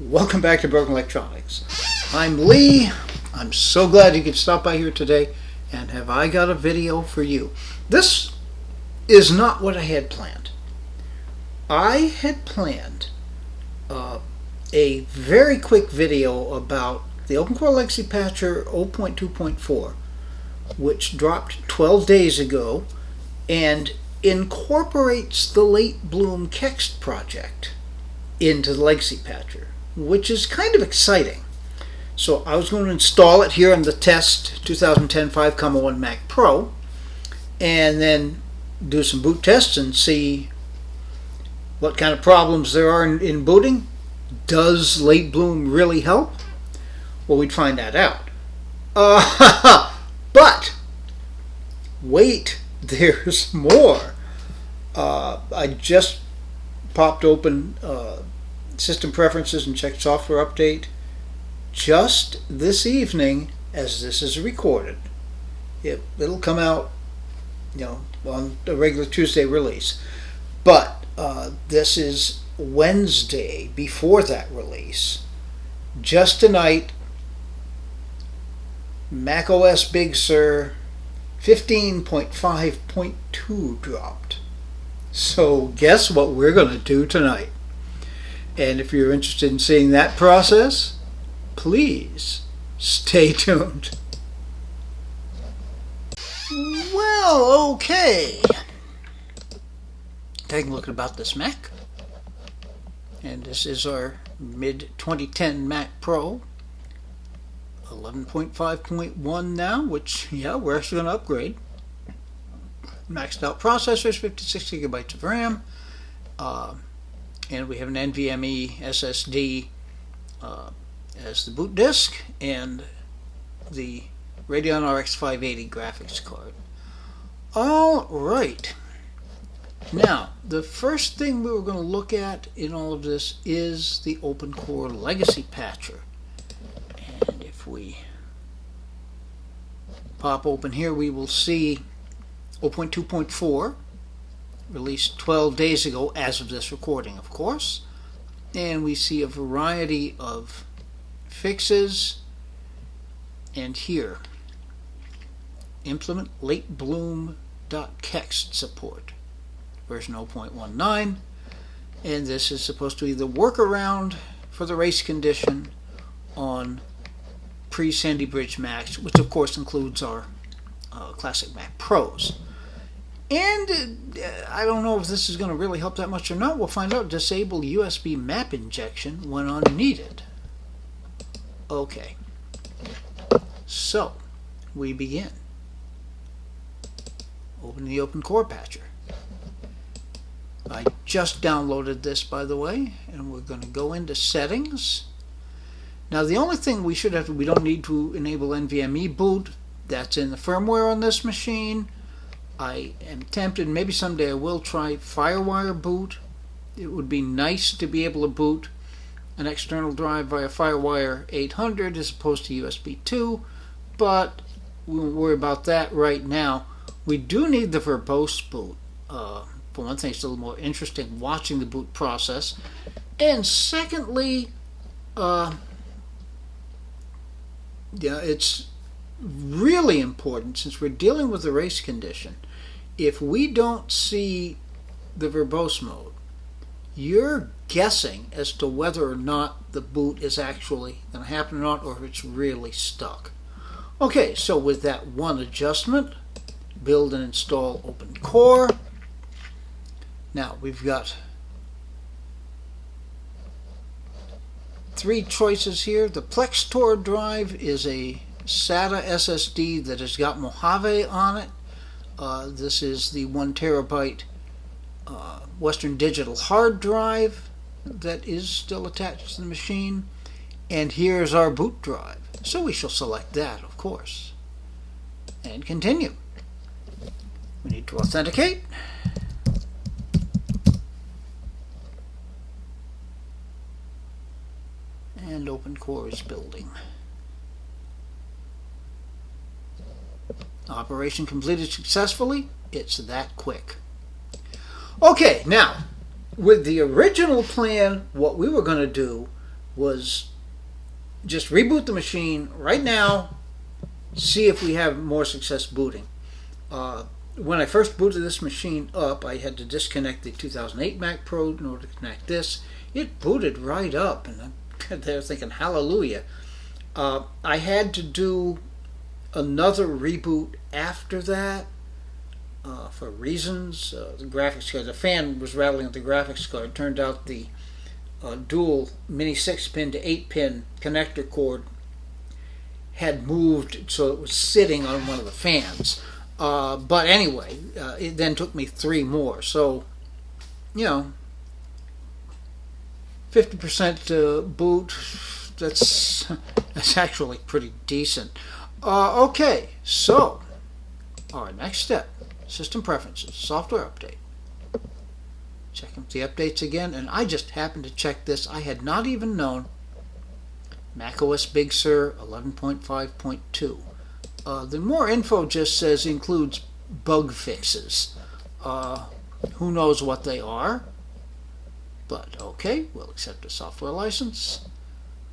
Welcome back to Broken Electronics. I'm Lee. I'm so glad you could stop by here today, and have I got a video for you. This is not what I had planned. I had planned a very quick video about the OpenCore Legacy Patcher 0.2.4, which dropped 12 days ago and incorporates the Latebloom kext project into the Legacy Patcher, which is kind of exciting. So I was going to install it here on the test 2010 5.1 Mac Pro, and then do some boot tests and see what kind of problems there are in booting. Does Latebloom really help? Well, we'd find that out. But wait, there's more. I just popped open System Preferences and checked Software Update just this evening as this is recorded. It'll come out, on a regular Tuesday release. But this is Wednesday before that release. Just tonight, macOS Big Sur 15.5.2 dropped. So guess what we're going to do tonight? And if you're interested in seeing that process, please stay tuned. Well, okay. Taking a look about this Mac. And this is our mid-2010 Mac Pro. 11.5.1 now, which, we're actually going to upgrade. Maxed out processors, 56 gigabytes of RAM. And we have an NVMe SSD as the boot disk, and the Radeon RX 580 graphics card. All right. Now, the first thing we were going to look at in all of this is the OpenCore Legacy Patcher. And if we pop open here, we will see 0.2.4, released 12 days ago as of this recording, of course. And we see a variety of fixes. And here, implement latebloom.kext support, version 0.19. And this is supposed to be the workaround for the race condition on pre-Sandy Bridge Macs, which of course includes our classic Mac Pros. And I don't know if this is going to really help that much or not. We'll find out. Disable USB map injection when unneeded. Okay. So, we begin. Open the OpenCore Patcher. I just downloaded this, by the way, and we're going to go into Settings. Now, the only thing we don't need to enable NVMe boot. That's in the firmware on this machine. I am tempted, maybe someday I will try FireWire boot. It would be nice to be able to boot an external drive via FireWire 800 as opposed to USB 2, but we won't worry about that right now. We do need the verbose boot. For one thing, it's a little more interesting watching the boot process. And secondly, it's really important, since we're dealing with the race condition. If we don't see the verbose mode, you're guessing as to whether or not the boot is actually going to happen or not, or if it's really stuck. Okay, so with that one adjustment, build and install OpenCore. Now we've got 3 choices here. The Plex Tor drive is a SATA SSD that has got Mojave on it. This is the 1 terabyte Western Digital hard drive that is still attached to the machine. And here's our boot drive. So we shall select that, of course. And continue. We need to authenticate. And OpenCore is building. Operation completed successfully. It's that quick. Okay, now, with the original plan, what we were going to do was just reboot the machine right now, see if we have more success booting. When I first booted this machine up, I had to disconnect the 2008 Mac Pro in order to connect this. It booted right up, and I'm there thinking, hallelujah. I had to do another reboot after that for reasons. The graphics card, the fan was rattling at the graphics card. It turned out the dual mini 6-pin to 8-pin connector cord had moved, so it was sitting on one of the fans. But anyway, it then took me 3 more. So, 50% boot, that's actually pretty decent. Okay, so our next step, system preferences, software update. Checking the updates again, and I just happened to check this. I had not even known macOS Big Sur 11.5.2. The more info just says includes bug fixes. Who knows what they are? But okay, we'll accept a software license.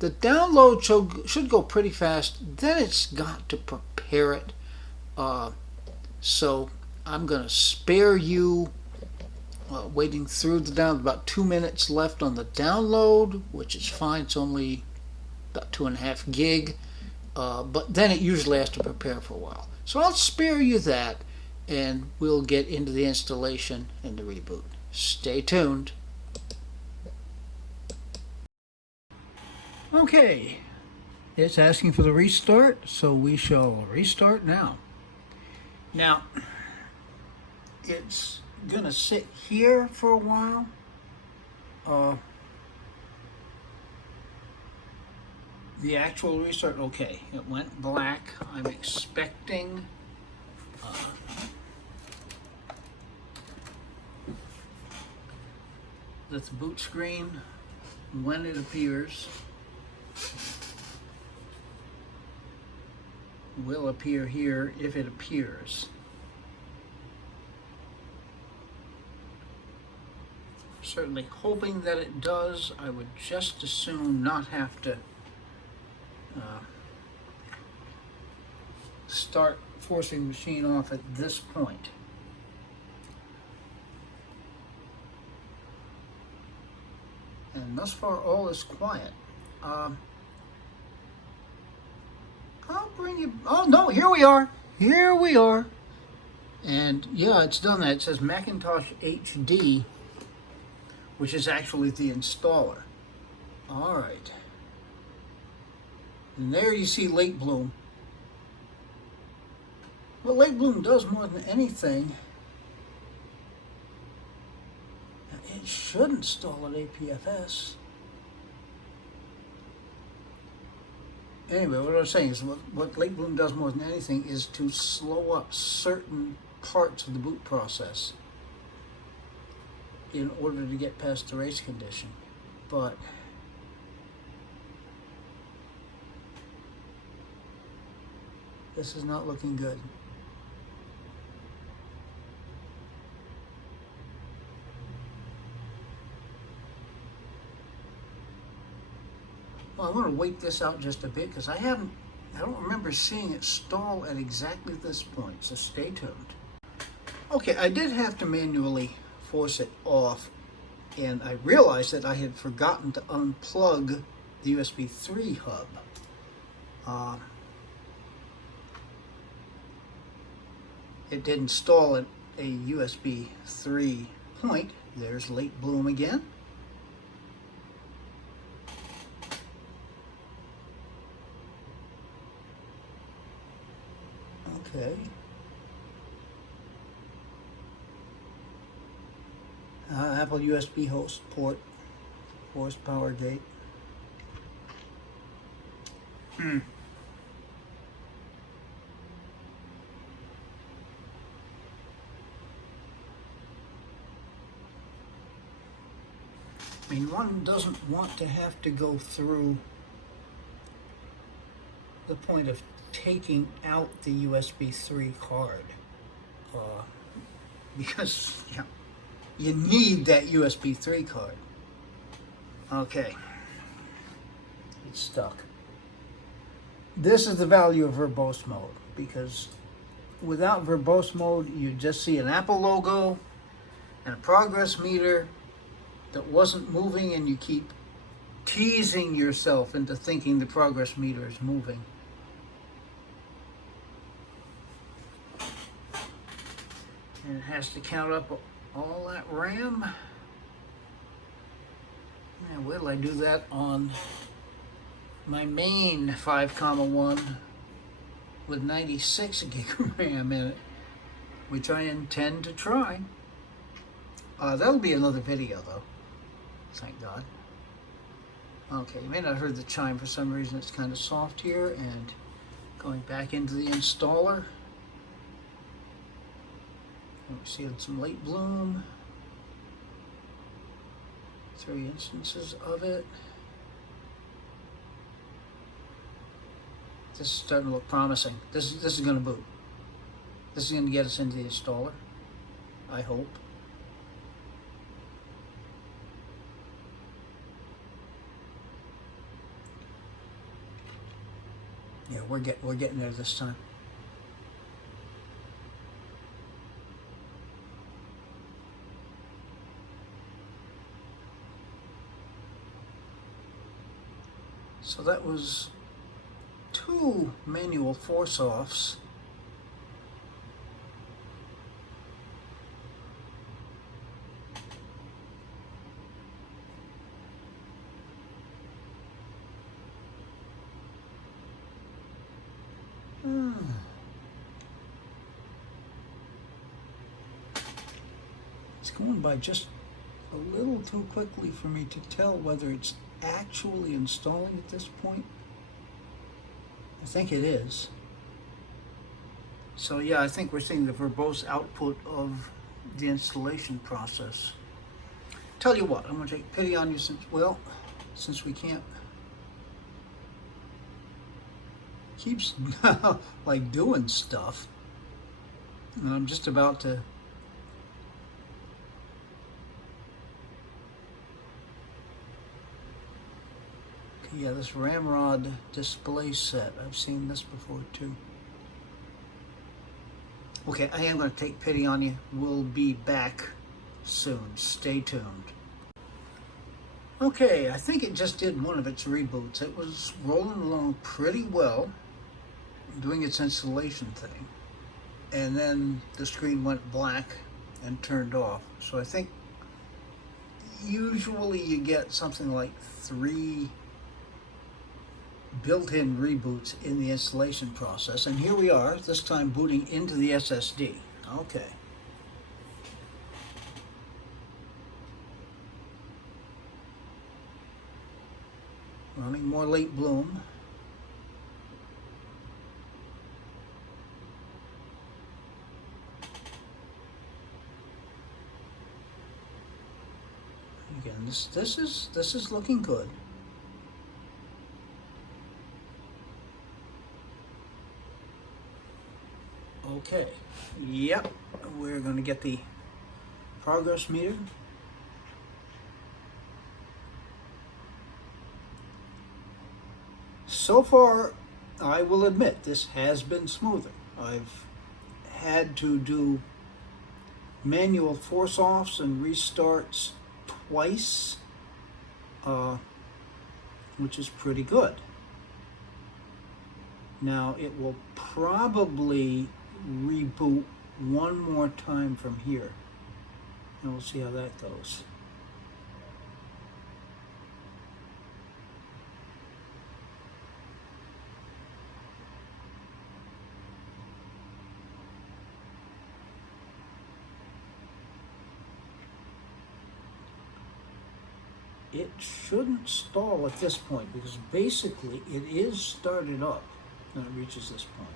The download should go pretty fast. Then it's got to prepare it. So I'm going to spare you waiting through the download. About 2 minutes left on the download, which is fine. It's only about 2.5 gig. But then it usually has to prepare for a while. So I'll spare you that, and we'll get into the installation and the reboot. Stay tuned. Okay, it's asking for the restart, so we shall restart now. Now, it's going to sit here for a while. The actual restart, okay, it went black. I'm expecting that the boot screen, when it appears, will appear here if it appears. Certainly hoping that it does. I would just as soon not have to start forcing the machine off at this point. And thus far all is quiet. I'll bring you, oh no, here we are. Here we are. And yeah, it's done that. It says Macintosh HD, which is actually the installer. All right. And there you see Latebloom. What Latebloom does more than anything, it should install an APFS. Anyway, what I was saying is what Latebloom does more than anything is to slow up certain parts of the boot process in order to get past the race condition. But this is not looking good. Well, I'm going to wait this out just a bit because I don't remember seeing it stall at exactly this point, so stay tuned. Okay, I did have to manually force it off, and I realized that I had forgotten to unplug the USB 3 hub. It did install a USB 3 point. There's Latebloom again. Okay. Apple USB host port, force power gate. I mean, one doesn't want to have to go through the point of taking out the USB 3 card because you need that USB 3 card. Okay. It's stuck. This is the value of verbose mode, because without verbose mode, you just see an Apple logo and a progress meter that wasn't moving, and you keep teasing yourself into thinking the progress meter is moving. And it has to count up all that RAM. Now, will I do that on my main 5,1 with 96 gig RAM in it, which I intend to try. That'll be another video though, thank God. Okay, you may not have heard the chime for some reason. It's kind of soft here, and going back into the installer. We see some Latebloom. 3 instances of it. This is starting to look promising. This is going to boot. This is going to get us into the installer, I hope. Yeah, we're getting there this time. So that was 2 manual force-offs. It's going by just a little too quickly for me to tell whether it's actually installing at this point. I think it is. So yeah, I think we're seeing the verbose output of the installation process. Tell you what, I'm going to take pity on you since we can't keeps like doing stuff, and I'm just about to yeah, this ramrod display set, I've seen this before too. Okay, I am going to take pity on you. We'll be back soon. Stay tuned. Okay, I think it just did one of its reboots. It was rolling along pretty well, doing its installation thing, and then the screen went black and turned off. So I think usually you get something like 3 built-in reboots in the installation process, and here we are, this time booting into the SSD. Okay. Running more Latebloom. Again, this is looking good. Okay, yep, we're going to get the progress meter. So far, I will admit, this has been smoother. I've had to do manual force-offs and restarts twice, which is pretty good. Now, it will probably reboot one more time from here, and we'll see how that goes. It shouldn't stall at this point, because basically it is started up when it reaches this point.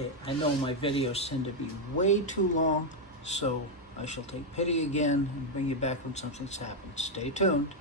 Okay, I know my videos tend to be way too long, so I shall take pity again and bring you back when something's happened. Stay tuned.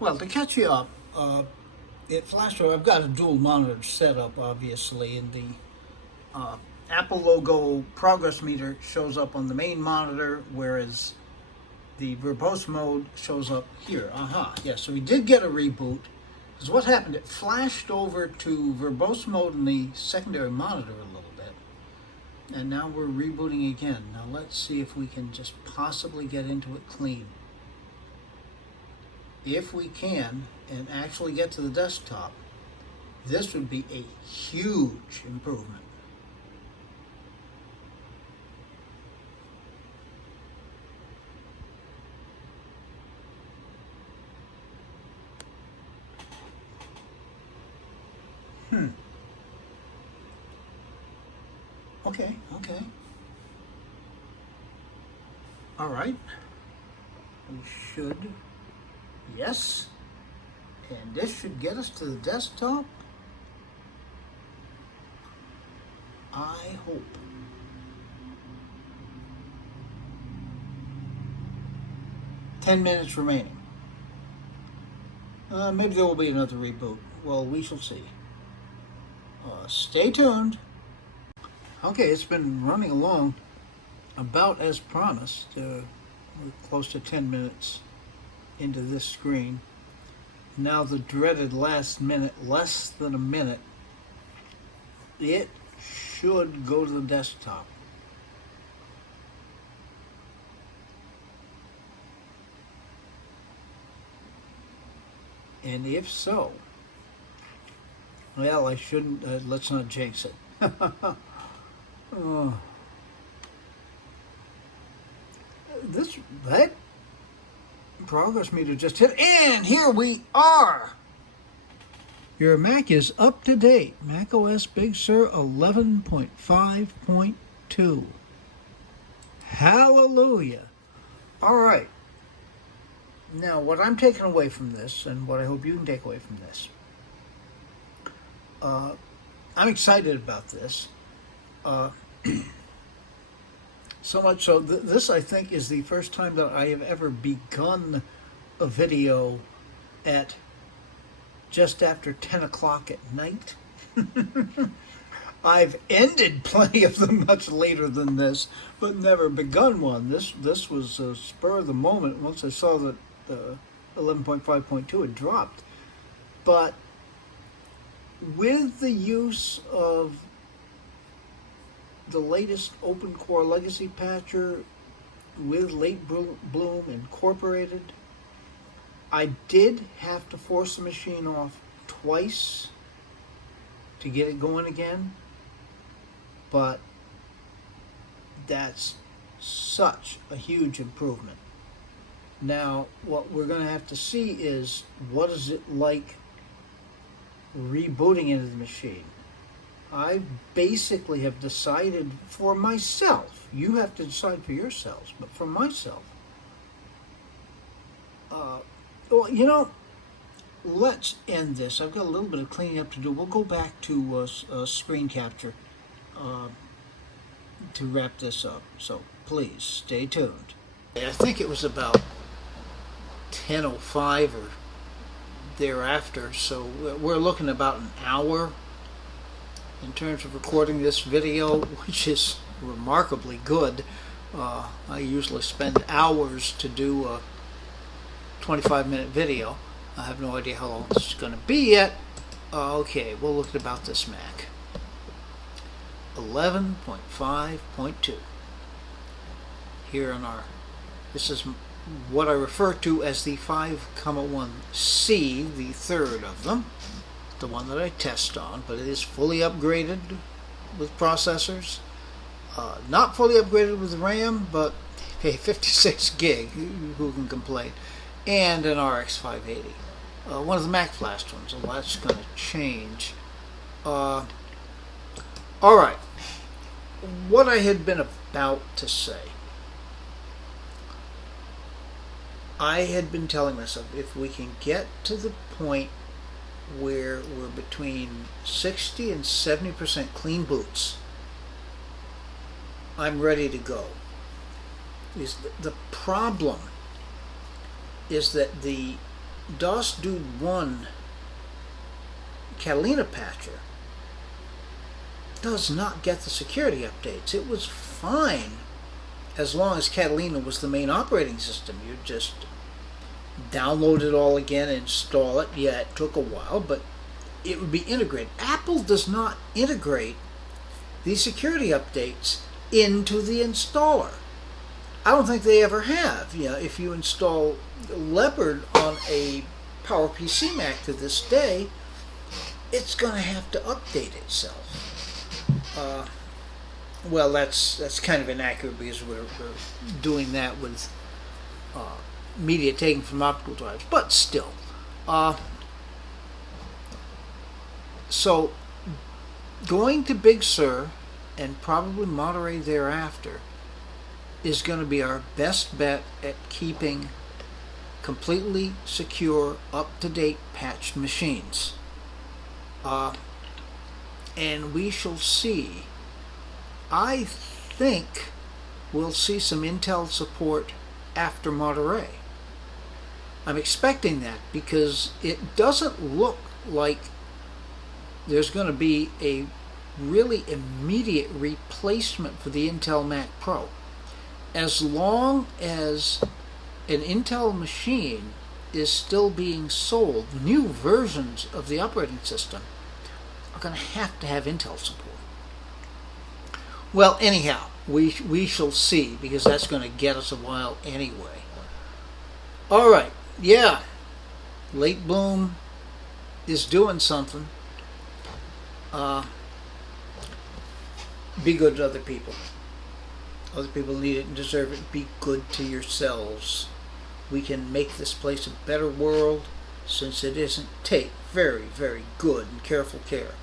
Well, to catch you up, it flashed over. I've got a dual monitor setup, obviously, and the Apple logo progress meter shows up on the main monitor, whereas the verbose mode shows up here. Yeah, so we did get a reboot. Because what happened, it flashed over to verbose mode in the secondary monitor a little bit. And now we're rebooting again. Now let's see if we can just possibly get into it clean. If we can, and actually get to the desktop, this would be a huge improvement. Okay. All right. We should, yes. And this should get us to the desktop. I hope. "10 minutes remaining. Maybe there will be another reboot. Well, we shall see. Stay tuned. Okay, it's been running along about as promised. We're close to 10 minutes into this screen. Now the dreaded last minute, less than a minute. It should go to the desktop. And if so, well, I shouldn't, let's not jinx it. That progress meter just hit, and here we are. Your Mac is up to date. Mac OS Big Sur 11.5.2. Hallelujah. All right. Now, what I'm taking away from this, and what I hope you can take away from this, I'm excited about this. So much so, this I think is the first time that I have ever begun a video at just after 10 o'clock at night. I've ended plenty of them much later than this, but never begun one. This was a spur of the moment once I saw that 11.5.2 had dropped. But with the use of the latest OpenCore Legacy Patcher with Latebloom incorporated, I did have to force the machine off twice to get it going again, but that's such a huge improvement. Now, what we're going to have to see is, what is it like rebooting into the machine? I basically have decided for myself, you have to decide for yourselves, but for myself, well, you know, let's end this. I've got a little bit of cleaning up to do. We'll go back to screen capture to wrap this up, so please stay tuned. I think it was about 10:05 or thereafter, so we're looking about an hour in terms of recording this video, which is remarkably good. I usually spend hours to do a 25-minute video. I have no idea how long this is going to be yet. Okay, we'll look at about this Mac. 11.5.2. Here on our, this is what I refer to as the 5,1C, the third of them, the one that I test on, but it is fully upgraded with processors. Not fully upgraded with RAM, but hey, 56 gig, who can complain? And an RX 580. One of the Mac Blast ones, so that's going to change. Alright, what I had been about to say. I had been telling myself, if we can get to the point where we're between 60 and 70% clean boots, I'm ready to go. The problem is that the DOS Dude 1 Catalina patcher does not get the security updates. It was fine as long as Catalina was the main operating system. You just download it all again, install it. Yeah, it took a while, but it would be integrated. Apple does not integrate these security updates into the installer. I don't think they ever have. You know, if you install Leopard on a PowerPC Mac to this day, it's going to have to update itself. Well, that's kind of inaccurate because we're doing that with media taken from optical drives, but still. So, going to Big Sur and probably Monterey thereafter is going to be our best bet at keeping completely secure, up-to-date patched machines. And we shall see. I think we'll see some Intel support after Monterey. I'm expecting that because it doesn't look like there's going to be a really immediate replacement for the Intel Mac Pro. As long as an Intel machine is still being sold, new versions of the operating system are going to have Intel support. Well, anyhow, we shall see, because that's going to get us a while anyway. All right, yeah, Latebloom is doing something. Be good to other people. Other people need it and deserve it. Be good to yourselves. We can make this place a better world, since it isn't. Take very, very good and careful care.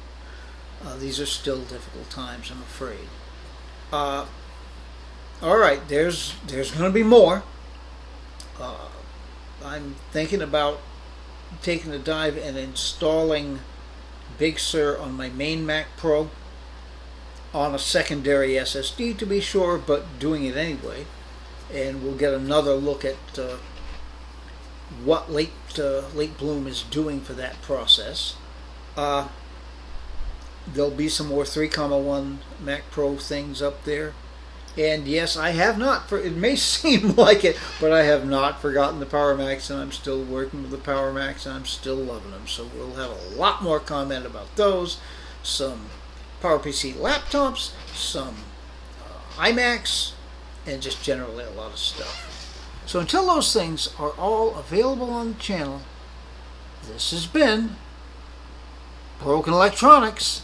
These are still difficult times, I'm afraid. All right, there's going to be more. I'm thinking about taking a dive and installing Big Sur on my main Mac Pro on a secondary SSD to be sure, but doing it anyway. And we'll get another look at what Latebloom is doing for that process. There'll be some more 3.1 Mac Pro things up there. And yes, I have not, it may seem like it, but I have not forgotten the Power Macs, and I'm still working with the Power Macs, and I'm still loving them. So we'll have a lot more comment about those. Some PowerPC laptops, some iMacs, and just generally a lot of stuff. So until those things are all available on the channel, this has been Broken Electronics.